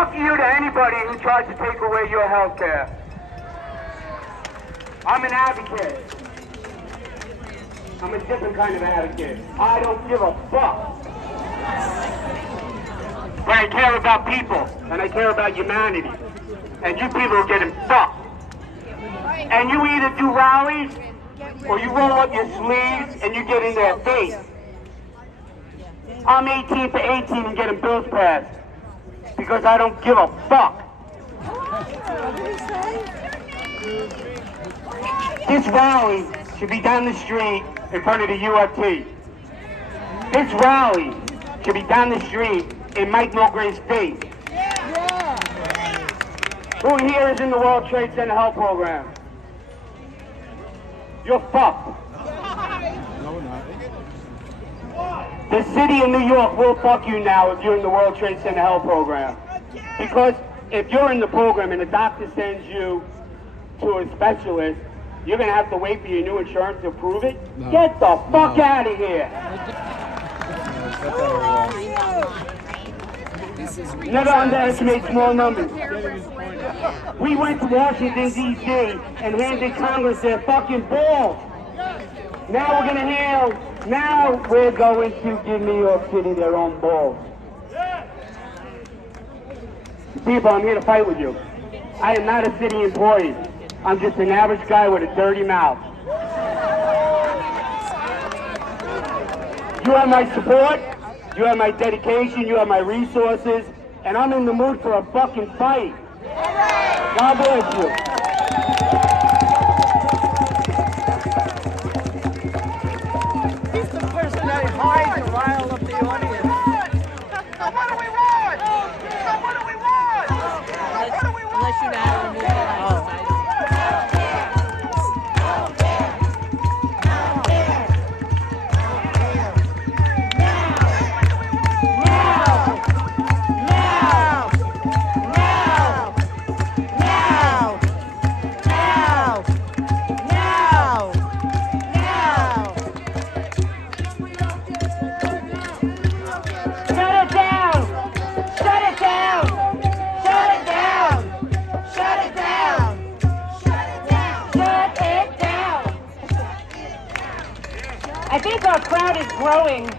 Fuck you to anybody who tries to take away your health care. I'm an advocate. I'm a different kind of advocate. I don't give a fuck. But I care about people, and I care about humanity. And you people are getting fucked. And you either do rallies, or you roll up your sleeves and you get in their face. I'm 18 for 18 and getting bills passed. Because I don't give a fuck. This rally should be down the street in front of the UFT. This rally should be down the street in Mike Milgrave's face. Who here is in the World Trade Center Health Program? You're fucked. The city of New York will fuck you now if you're in the World Trade Center Health Program. Because if you're in the program and the doctor sends you to a specialist, you're going to have to wait for your new insurance to approve it? No. Get the fuck out of here. Never underestimate small numbers. We went to Washington, D.C. and handed Congress their fucking balls. Now we're going to give New York City their own balls. People, I'm here to fight with you. I am not a city employee. I'm just an average guy with a dirty mouth. You have my support, you have my dedication, you have my resources, and I'm in the mood for a fucking fight. God bless you. He's the person that hides to rile up the audience. So what do we want? So what do we want? So what do we want? Unless you know how to remove the last item. I think our crowd is growing.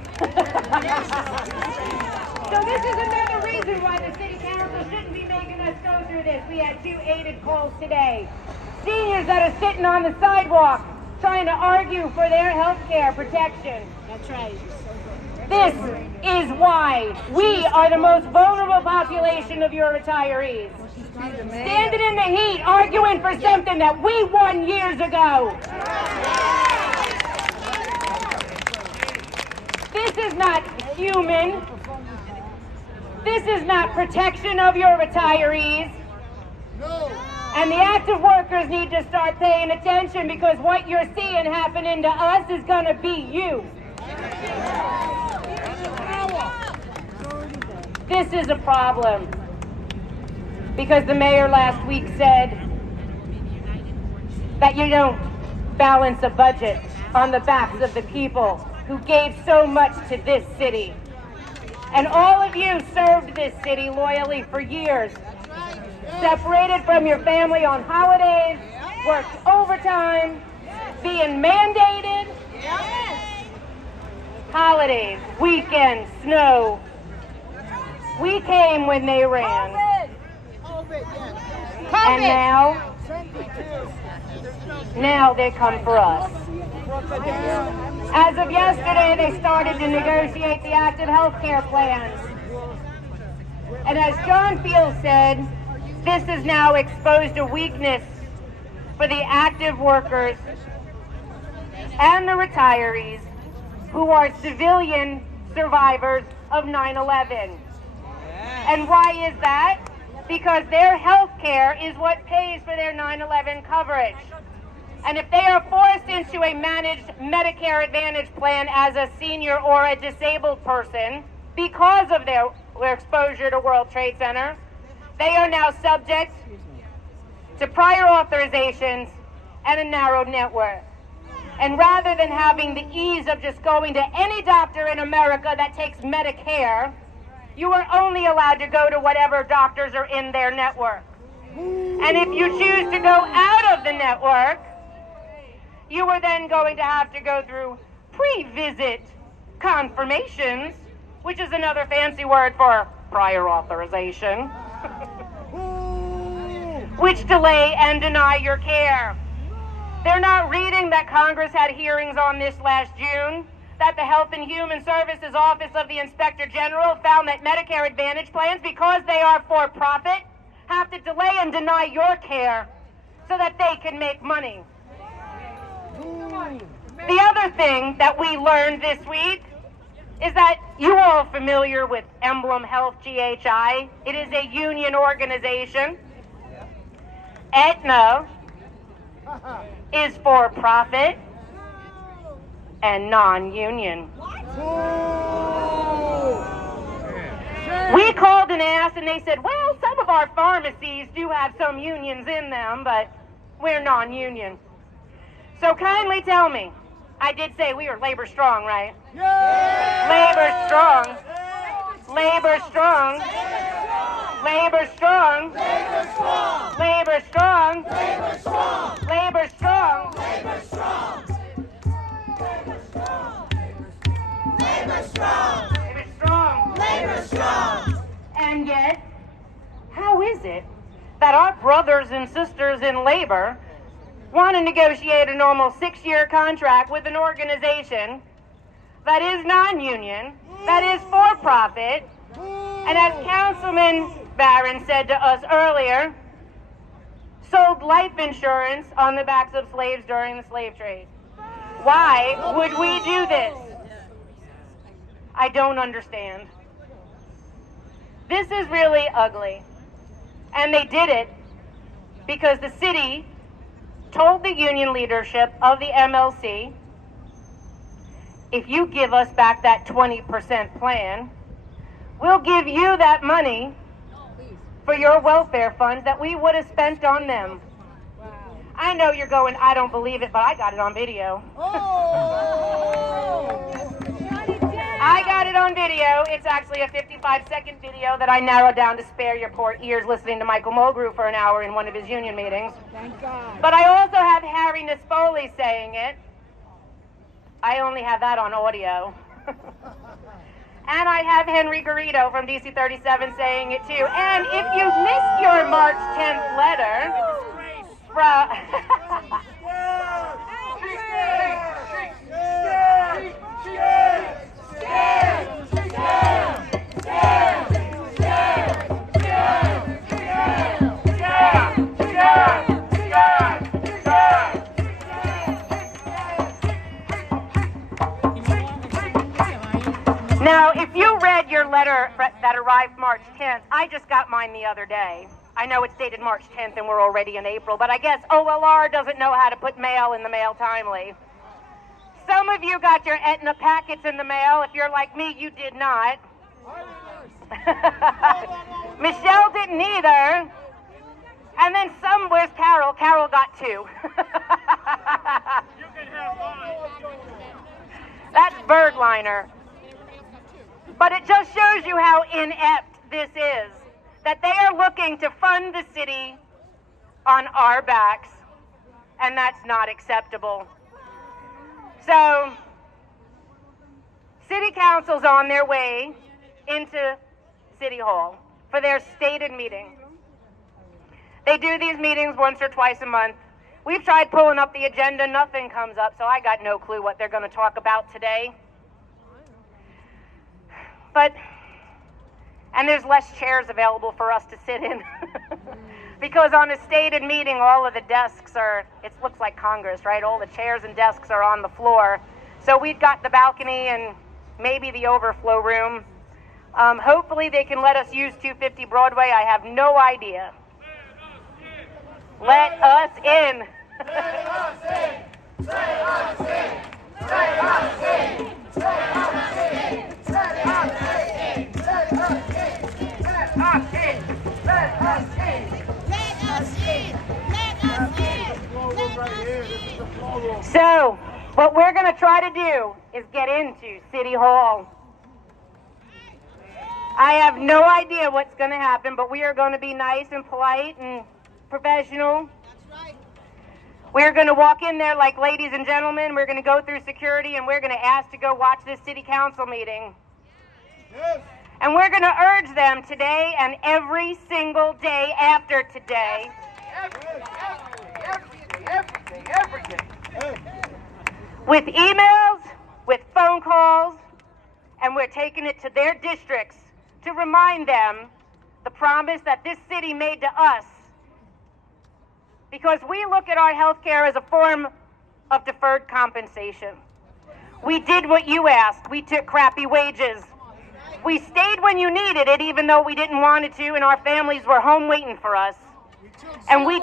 So this is another reason why the city council shouldn't be making us go through this. We had 2 aided calls today. Seniors that are sitting on the sidewalk trying to argue for their health care protection. That's right. This is why we are the most vulnerable population of your retirees. Standing in the heat, arguing for something that we won years ago. This is not human. This is not protection of your retirees. And the active workers need to start paying attention, because what you're seeing happening to us is going to be you. This is a problem. Because the mayor last week said that you don't balance a budget on the backs of the people who gave so much to this city. And all of you served this city loyally for years. Separated from your family on holidays, worked overtime, being mandated. Holidays, weekends, snow. We came when they ran. And now they come for us. As of yesterday, they started to negotiate the active health care plans. And as John Field said, this has now exposed a weakness for the active workers and the retirees who are civilian survivors of 9/11. And why is that? Because their health care is what pays for their 9/11 coverage. And if they are forced into a managed Medicare Advantage plan as a senior or a disabled person because of their exposure to World Trade Center, they are now subject to prior authorizations and a narrowed net worth. And rather than having the ease of just going to any doctor in America that takes Medicare, you are only allowed to go to whatever doctors are in their network. And if you choose to go out of the network, you are then going to have to go through pre-visit confirmations, which is another fancy word for prior authorization, which delay and deny your care. They're not reading that Congress had hearings on this last June, that the Health and Human Services Office of the Inspector General found that Medicare Advantage plans, because they are for profit, have to delay and deny your care so that they can make money. The other thing that we learned this week is that you are all familiar with Emblem Health GHI. It is a union organization. Aetna is for profit and non-union. We called and asked, and they said, well, some of our pharmacies do have some unions in them, but we're non-union. So kindly tell me, I did say we are labor strong, right? Labor strong. Labor strong. Labor strong. Labor strong. Labor strong. Labor strong. Labor strong. Labor strong. Labor strong. Labor strong. And yet, how is it that our brothers and sisters in labor want to negotiate a normal 6-year contract with an organization that is non-union, that is for-profit, and as Councilman Barron said to us earlier, sold life insurance on the backs of slaves during the slave trade? Why would we do this? I don't understand. This is really ugly. And they did it because the city told the union leadership of the MLC, if you give us back that 20% plan, we'll give you that money for your welfare funds that we would have spent on them. I know you're going, I don't believe it, but I got it on video. I got it on video. It's actually a 55-second video that I narrowed down to spare your poor ears listening to Michael Mulgrew for an hour in one of his union meetings. Thank God. But I also have Harry Nispoli saying it. I only have that on audio. And I have Henry Garrido from DC 37 saying it too. And if you missed your March 10th letter from... Now, if you read your letter that arrived March 10th, I just got mine the other day. I know it's dated March 10th and we're already in April, but I guess OLR doesn't know how to put mail in the mail timely. Some of you got your Aetna packets in the mail. If you're like me, you did not. Michelle didn't either. And then where's Carol? Carol got 2. You can have mine. That's Birdliner. But it just shows you how inept this is. That they are looking to fund the city on our backs. And that's not acceptable. So, City Council's on their way into City Hall for their stated meeting. They do these meetings once or twice a month. We've tried pulling up the agenda, nothing comes up, so I got no clue what they're going to talk about today. And there's less chairs available for us to sit in. Because on a stated meeting, all of the desks it looks like Congress, right? All the chairs and desks are on the floor. So we've got the balcony and maybe the overflow room. Hopefully they can let us use 250 Broadway. I have no idea. Let us in. Let us in. Let us in. Let us in. Let us in. Let us in. Let us in. Let us in. Let us in. Let us in. Let us in. So, what we're going to try to do is get into City Hall. I have no idea what's going to happen, but we are going to be nice and polite and professional. That's right. We're going to walk in there like ladies and gentlemen. We're going to go through security, and we're going to ask to go watch this city council meeting. Yes. And we're going to urge them today and every single day after today with emails, with phone calls, and we're taking it to their districts to remind them the promise that this city made to us. Because we look at our health care as a form of deferred compensation. We did what you asked. We took crappy wages. We stayed when you needed it, even though we didn't want it to, and our families were home waiting for us. And we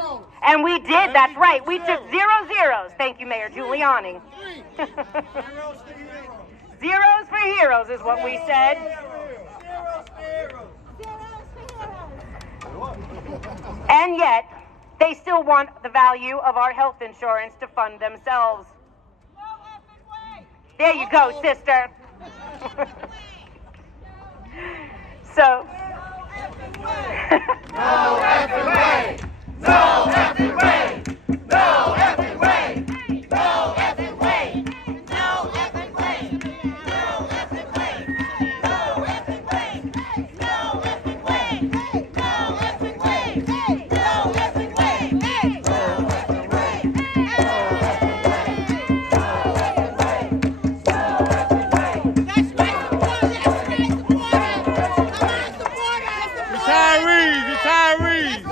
did, that's right. We took 0 zeros. Thank you, Mayor Giuliani. Zeros for heroes is what we said. And yet, they still want the value of our health insurance to fund themselves. There you go, sister. So. No effing way! No effing way! No effing way! No effing way! No effing way! No effing way! No effing way! No effing way! No effing way! No effing way! That's right, support! That's right, support! Come on, support us! Retirees, retirees.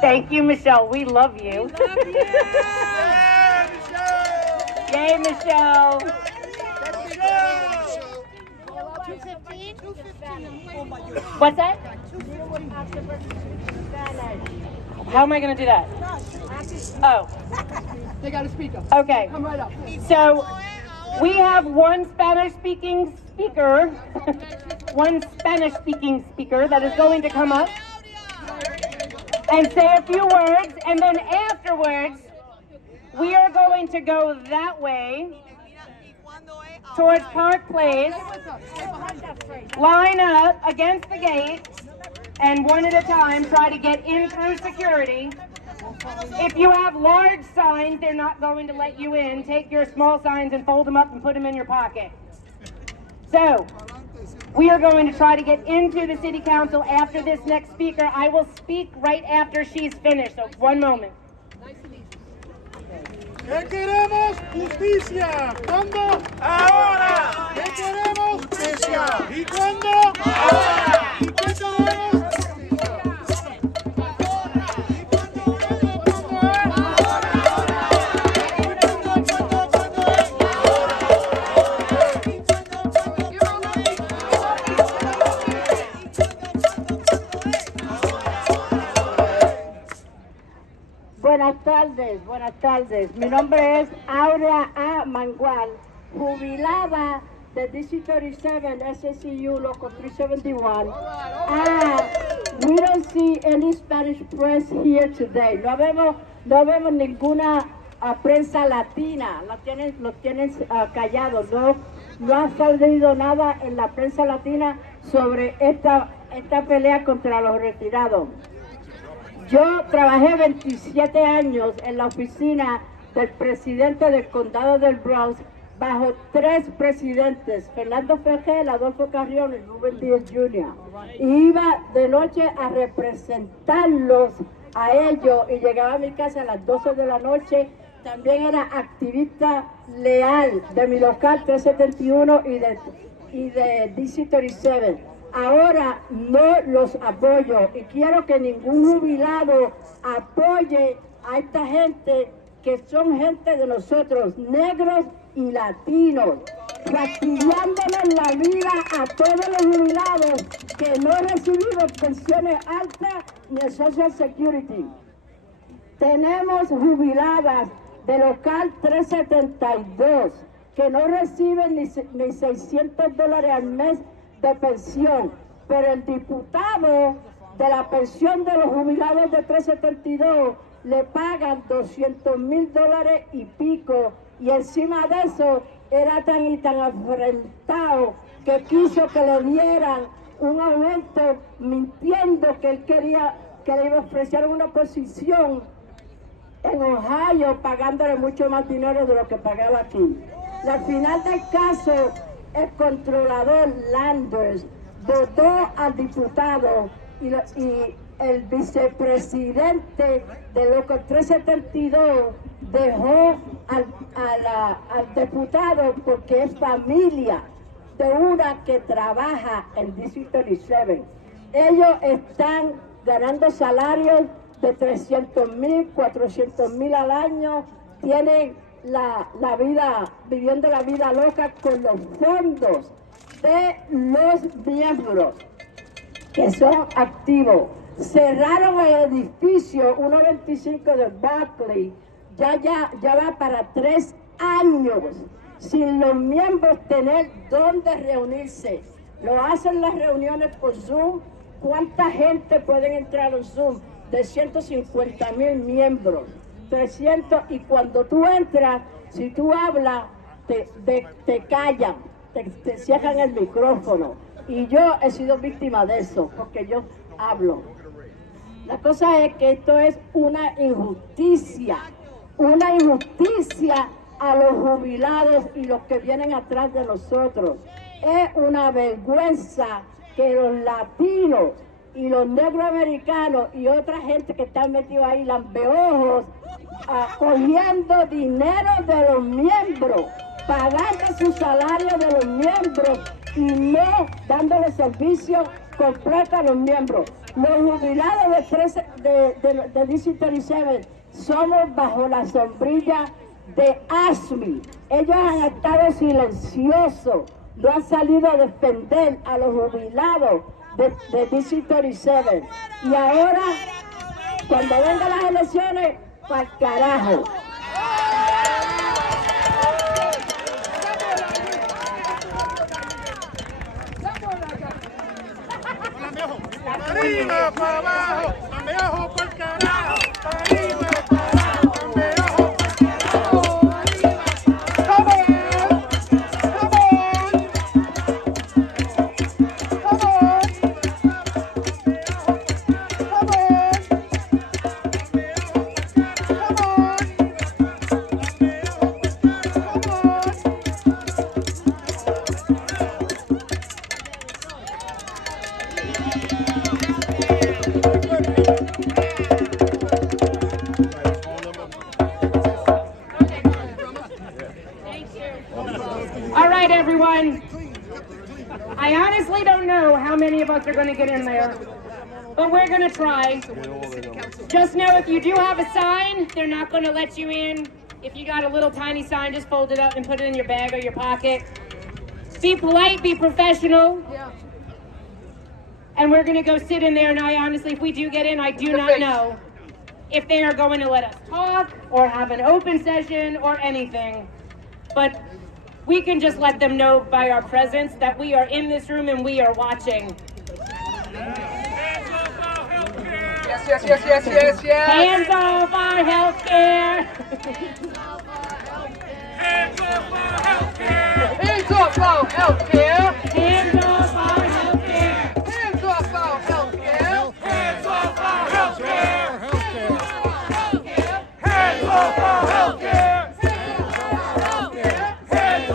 Thank you, Michelle. We love you. We love you. Yay, Michelle. What's that? How am I going to do that? Oh. They got a speaker. Okay. Come right up. So we have one Spanish-speaking speaker, one Spanish-speaking speaker that is going to come up and say a few words, and then afterwards, we are going to go that way towards Park Place, line up against the gate, and one at a time try to get in through security. If you have large signs, they're not going to let you in. Take your small signs and fold them up and put them in your pocket. So, we are going to try to get into the city council after this next speaker. I will speak right after she's finished, so one moment. ¿Qué queremos? Justicia. ¿Cuándo? Ahora. ¿Qué queremos? Justicia. ¿Y cuándo? Ahora. ¿Y qué queremos? Buenas tardes. Mi nombre es Aura A. Mangual, jubilada de DC 37 SSCU Local 371. We don't see any Spanish press here today. No vemos ninguna prensa latina. Los tienen callados. No ha salido nada en la prensa latina sobre esta pelea contra los retirados. Yo trabajé 27 años en la oficina del presidente del condado del Bronx, bajo 3 presidentes, Fernando Fergel, Adolfo Carrión y Rubén Díaz Jr. Y iba de noche a representarlos a ellos y llegaba a mi casa a las 12 de la noche. También era activista leal de mi local 371 y de DC 37. Ahora no los apoyo y quiero que ningún jubilado apoye a esta gente que son gente de nosotros, negros y latinos, fastidiándonos la vida a todos los jubilados que no recibimos pensiones altas ni el Social Security. Tenemos jubiladas de local 372 que no reciben ni $600 al mes de pensión, pero el diputado de la pensión de los jubilados de 372 le pagan $200,000 y pico, y encima de eso era tan y tan afrentado que quiso que le dieran un aumento, mintiendo que él quería que le iba a ofrecer una posición en Ohio, pagándole mucho más dinero de lo que pagaba aquí. Al final del caso, el controlador Landers votó al diputado y el vicepresidente de Local 372 dejó al diputado porque es familia de una que trabaja en DC 37. Ellos están ganando salarios de $300,000, $400,000 al año, tienen viviendo la vida loca con los fondos de los miembros que son activos. Cerraron el edificio 125 de Berkeley, ya va para 3 años, sin los miembros tener dónde reunirse. Lo hacen las reuniones por Zoom. ¿Cuánta gente pueden entrar en Zoom? De 150,000 miembros, 300, y cuando tú entras, si tú hablas, te callan, te cierran el micrófono. Y yo he sido víctima de eso, porque yo hablo. La cosa es que esto es una injusticia a los jubilados y los que vienen atrás de nosotros. Es una vergüenza que los latinos y los negros americanos y otra gente que están metidos ahí, lambeojos, cogiendo dinero de los miembros, pagando su salario de los miembros y no dándole servicio completo a los miembros. Los jubilados de DC 37 somos bajo la sombrilla de ASMI. Ellos han estado silenciosos, no han salido a defender a los jubilados de DC 37. Y ahora, cuando vengan las elecciones, ¡pa'l carajo! Arriba, para abajo, lambeajo pa'l carajo. Arriba, para abajo, lambeajo pa'l carajo. Come on, come on, come on, come All right, everyone. I honestly don't know how many of us are going to get in there, but we're going to try. Just know if you do have a sign, they're not going to let you in. If you got a little tiny sign, just fold it up and put it in your bag or your pocket. Be polite, be professional. And we're going to go sit in there, and I honestly, if we do get in, I do not know if they are going to let us talk or have an open session or anything. But we can just let them know by our presence that we are in this room and we are watching. Yes, yes, yes, yes, yes, yes. Hands off our healthcare. Hands off our healthcare. Hands off our healthcare. Hands off our healthcare. Hands off our healthcare. Hands off our healthcare. Hands off our healthcare. Hands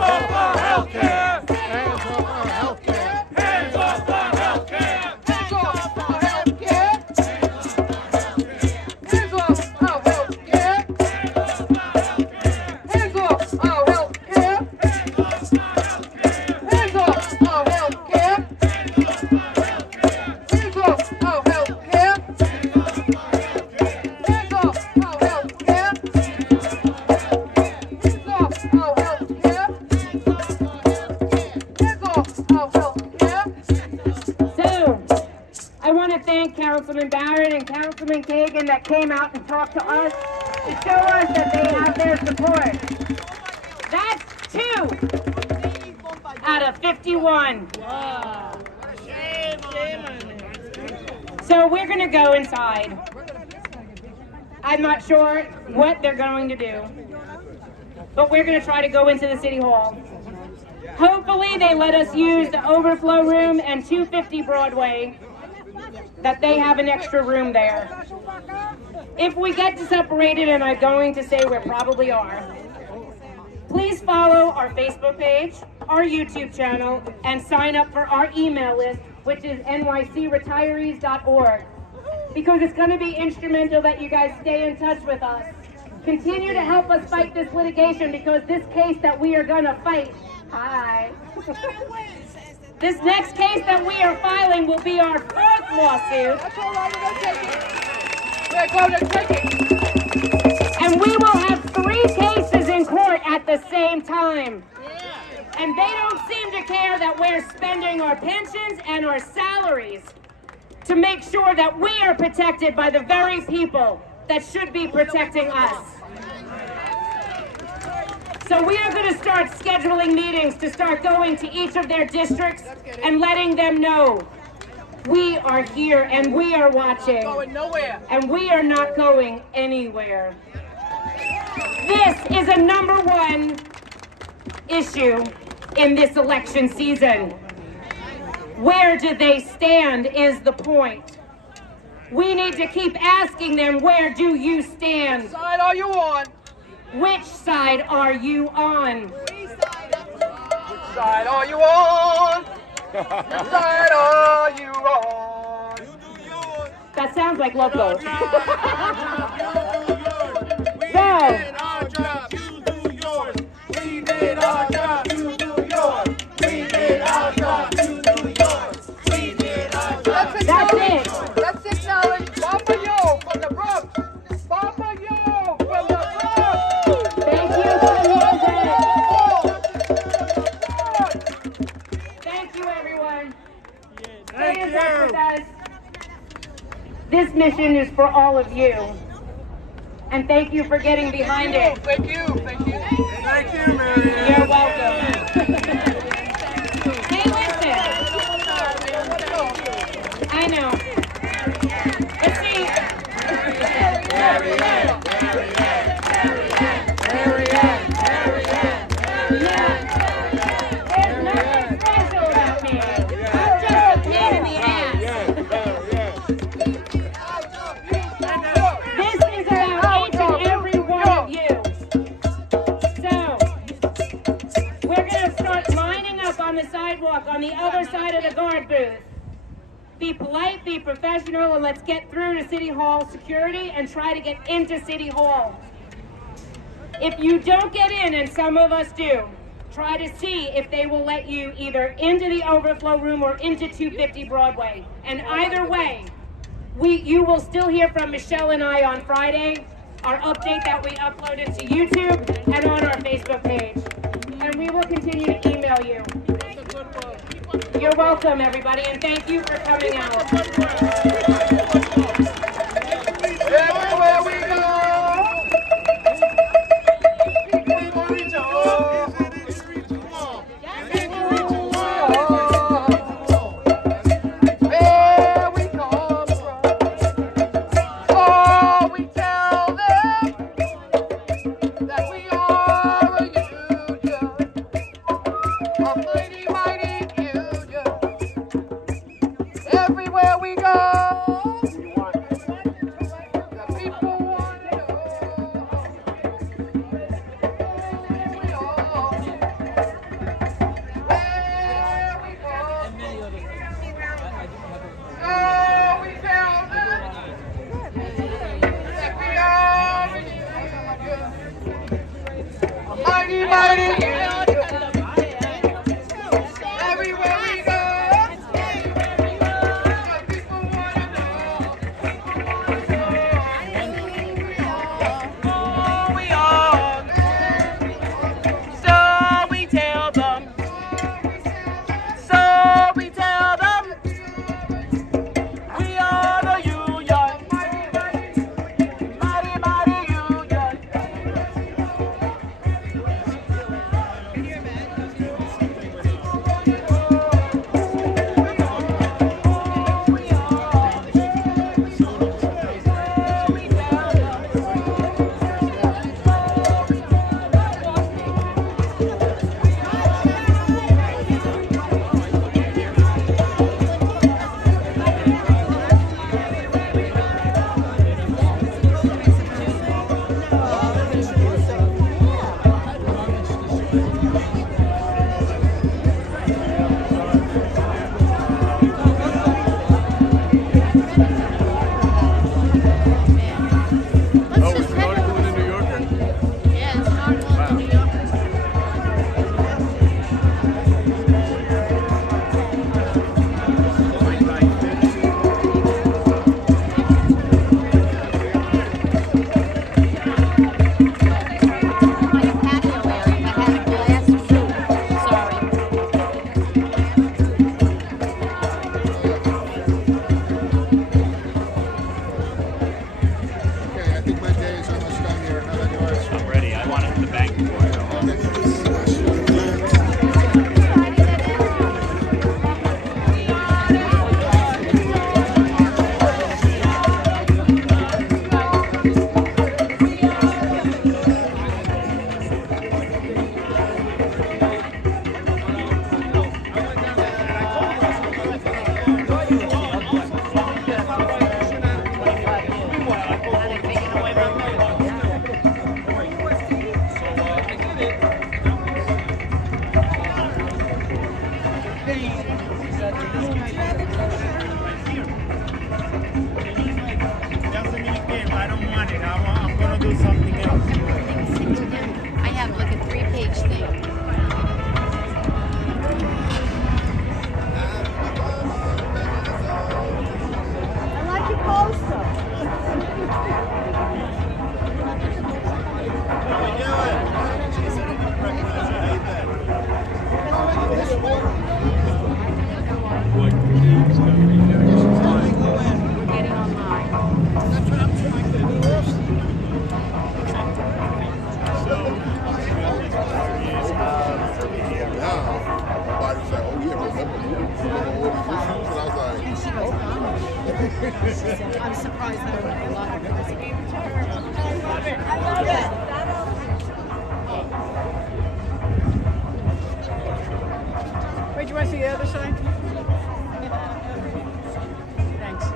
Councilman Kagan that came out and talked to us to show us that they have their support. That's 2 out of 51. So we're going to go inside. I'm not sure what they're going to do, but we're going to try to go into the City Hall. Hopefully they let us use the overflow room and 250 Broadway, that they have an extra room there. If we get separated, and I'm going to say we probably are, please follow our Facebook page, our YouTube channel, and sign up for our email list, which is NYCretirees.org, because it's going to be instrumental that you guys stay in touch with us. Continue to help us fight this litigation, because this case that we are going to fight, this next case that we are filing will be our 4th lawsuit. That's all right, we're going to take it. And we will have 3 cases in court at the same time. And they don't seem to care that we're spending our pensions and our salaries to make sure that we are protected by the very people that should be protecting us. So we are going to start scheduling meetings to start going to each of their districts and letting them know we are here and we are watching. Going nowhere. And we are not going anywhere. This is a #1 issue in this election season. Where do they stand is the point. We need to keep asking them, where do you stand? Which side are you on? Which side are you on? Which side are you on? Which side are you on? That sounds like Loco. That's it. That's it, Sally. Papa Yo from the Bronx. Papa Yo from the Bronx. Thank you for the music. Thank you, everyone. Stay in touch with us. This mission is for all of you. And thank you for getting behind it. Thank you. Thank you. Thank you, Mary. You're welcome. Hey, listen. I know. Let's see. There's nothing special about me. I'm just a pain in the ass. This is about each and every one of you. So, we're going to start lining up on the sidewalk on the other side of the guard booth. Be polite, be professional, and let's get through to City Hall security and try to get into City Hall. If you don't get in, and some of us do, try to see if they will let you either into the overflow room or into 250 Broadway. And either way, you will still hear from Michelle and I on Friday, our update that we uploaded to YouTube and on our Facebook page. And we will continue to email you. You're welcome, everybody, and thank you for coming out. Everywhere we go. Where we come from. Oh, we tell them that we are a union, a mighty, mighty union. Everywhere we go, the people want to know where we are, where we go. So we tell them that we are a union. gonna do something else. I have like a 3-page thing. I like your poster. We're getting online. Everybody was like, oh yeah, remember all these issues? And I was like, I'm surprised that I love it. Wait, do you want to see the other side? Thanks.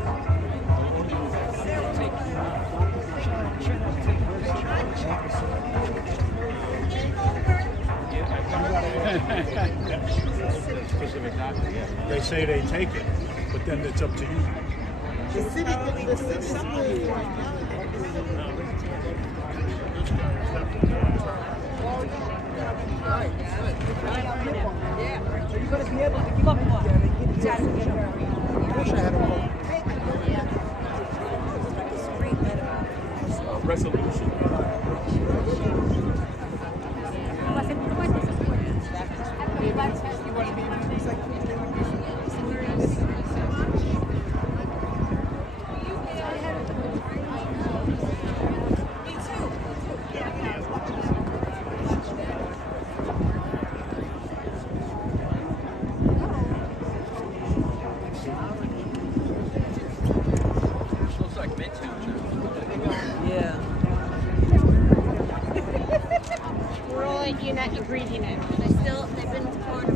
They say they take it, but then it's up to you. Resolution. Yeah. We're all like reading it. They've been torn.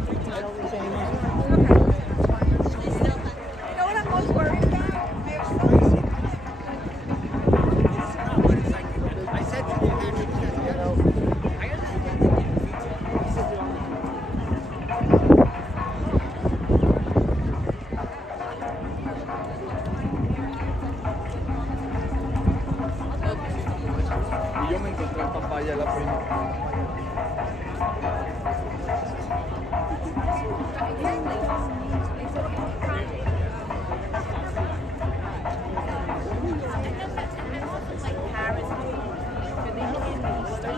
y yo me encontré en papaya la primera.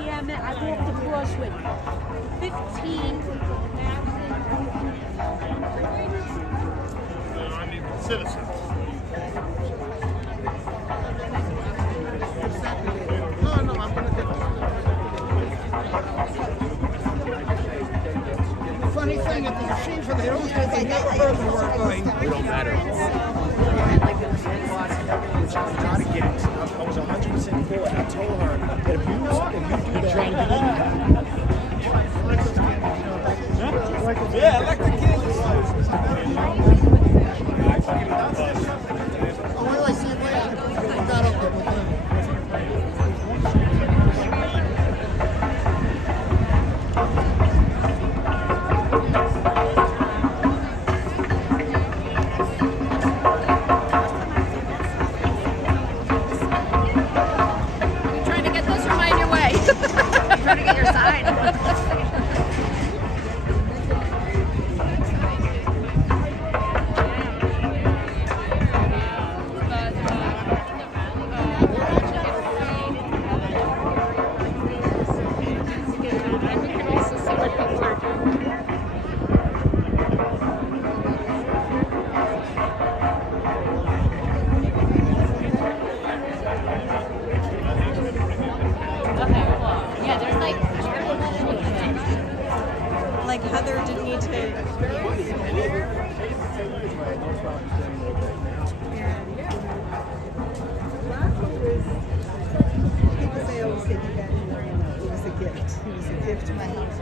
Yeah, man, I walked across with 15. I mean, citizens. No, I'm gonna get The funny thing is the machines when they don't have they never heard the word going. We don't matter. Not again. I was 100% for it. I told her that if you do that, Yeah, I like the kids. Trying to get this from on your way. Trying to get your sign. Yeah, there's like Heather didn't need to. People say, always say, you got it was a gift. It was a gift to my house.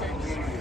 Yes.